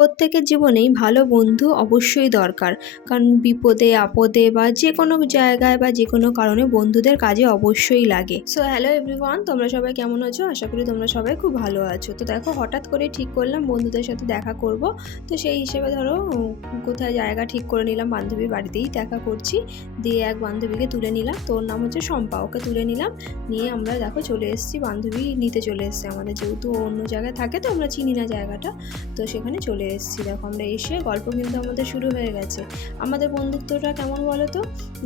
প্রত্যেকের জীবনেই ভালো বন্ধু অবশ্যই দরকার। কারণ বিপদে, আপদে বা যে কোনো জায়গায় বা যে কোনো কারণে বন্ধুদের কাজে অবশ্যই লাগে। সো হ্যালো এভরিওয়ান তোমরা সবাই কেমন আছো? আশা করি তোমরা সবাই খুব ভালো আছো। তো দেখো, হঠাৎ করে ঠিক করলাম, বন্ধুদের সাথে দেখা করব। তো সেই হিসেবে ধরো, কোথায় জায়গা ঠিক করে নিলাম, বান্ধবীর বাড়িতেই দেখা করছি। দিয়ে এক বান্ধবীকে তুলে নিলাম। তোর নাম হচ্ছে শম্পা, ওকে তুলে নিলাম। নিয়ে আমরা দেখো চলে এসেছি, বান্ধবী নিতে চলে এসেছে আমাদের। যেহেতু অন্য জায়গায় থাকে, তো আমরা চিনি না জায়গাটা। তো সেখানে চলে এসেছি দেখো, আমরা এসে গল্প কিন্তু আমাদের শুরু হয়ে গেছে। আমাদের বন্ধুত্বটা কেমন বলো তো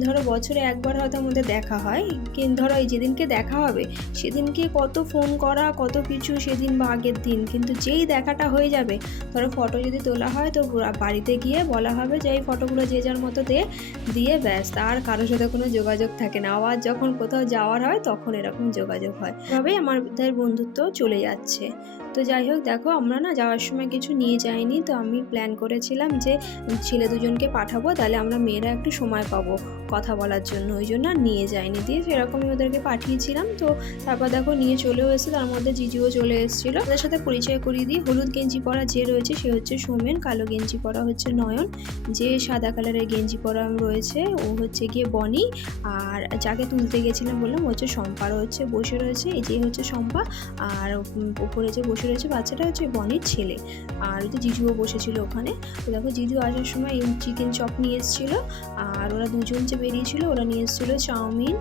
ধরো বছরে একবার হয়তো আমাদের দেখা হয়, কিন্তু ধরো এই যেদিনকে দেখা হবে, সেদিনকে কত ফোন করা, কত কিছু সেদিন বা আগের দিন। কিন্তু যেই দেখাটা হয়ে যাবে, ধরো ফটো যদি তোলা হয়, তো বাড়িতে গিয়ে বলা হবে যে, এই ফটোগুলো যে যার মতো দে, দিয়ে ব্যাস, আর কারোর সাথে কোনো যোগাযোগ থাকে না। আবার যখন কোথাও যাওয়ার হয়, তখন এরকম যোগাযোগ হয়। তবেই আমাদের বন্ধুত্ব চলে যাচ্ছে। তো যাই হোক, দেখো, আমরা না যাওয়ার সময় কিছু নিয়ে যাইনি। তো আমি প্ল্যান করেছিলাম যে ছেলে দুজনকে পাঠাবো, তাহলে আমরা মেয়েরা একটু সময় পাবো কথা বলার জন্য। ওই জন্য নিয়ে যাইনি। দিয়ে সেরকমই ওদেরকে পাঠিয়েছিলাম, তো তারপর দেখো নিয়ে চলেও এসে তার মধ্যে জিজুও চলে এসেছিল। ওদের সাথে পরিচয় করিয়ে দিই। হলুদ গেঞ্জি পরা যে রয়েছে, সে হচ্ছে সৌমেন, কালো গেঞ্জি পরা হচ্ছে নয়ন। যে সাদা কালারের গেঞ্জি পরা রয়েছে, ও হচ্ছে গিয়ে বনি। আর যাকে তুলতে গেছিলাম বললাম হচ্ছে শম্পার হচ্ছে বসে রয়েছে। এই যে হচ্ছে শম্পা, আর উপরে যে বসে রয়েছে বাচ্চাটা হচ্ছে বনির ছেলে। আর ওই জিজুও বসেছিল ওখানে। তো দেখো, জিজু আসার সময় চিকেন চপ নিয়ে এসেছিল, আর ওরা দুজন যে বেরিয়েছিল, ওরা নিয়ে এসেছিল চাউমিন,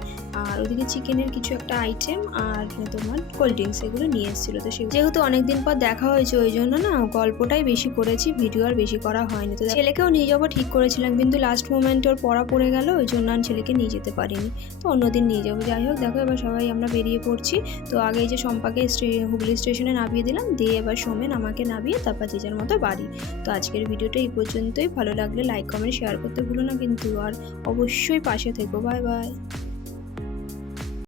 আর ওদিকে চিকেনের কিছু একটা আইটেম আর তোমার কোল্ড ড্রিঙ্কস এগুলো নিয়ে এসেছিল। তো সে যেহেতু অনেকদিন পর দেখা হয়েছে, ওই জন্য না গল্পটাই বেশি করেছি ভিডিও আর বেশি করা হয়নি। তো ছেলেকেও নিয়ে যাব, ঠিক করেছিলাম, কিন্তু লাস্ট মোমেন্টে ওর পড়া পড়ে গেল, ওই জন্য আমি ছেলেকে নিয়ে যেতে পারিনি। তো অন্যদিন নিয়ে যাব। যাই হোক, দেখো, এবার সবাই আমরা বেরিয়ে পড়ছি। তো আগে যে সম্পাকে হুগলি স্টেশনে নামিয়ে দিলাম, দিয়ে এবার সোমেন আমাকে নামিয়ে তারপর যে যার মতো বাড়ি। তো আজকের ভিডিওটা এই পর্যন্তই। ভালো লাগলে লাইক কমেন্ট শেয়ার করতে ভুলো না কিন্তু। আর অবশ্যই পাশে থেকো। Bye bye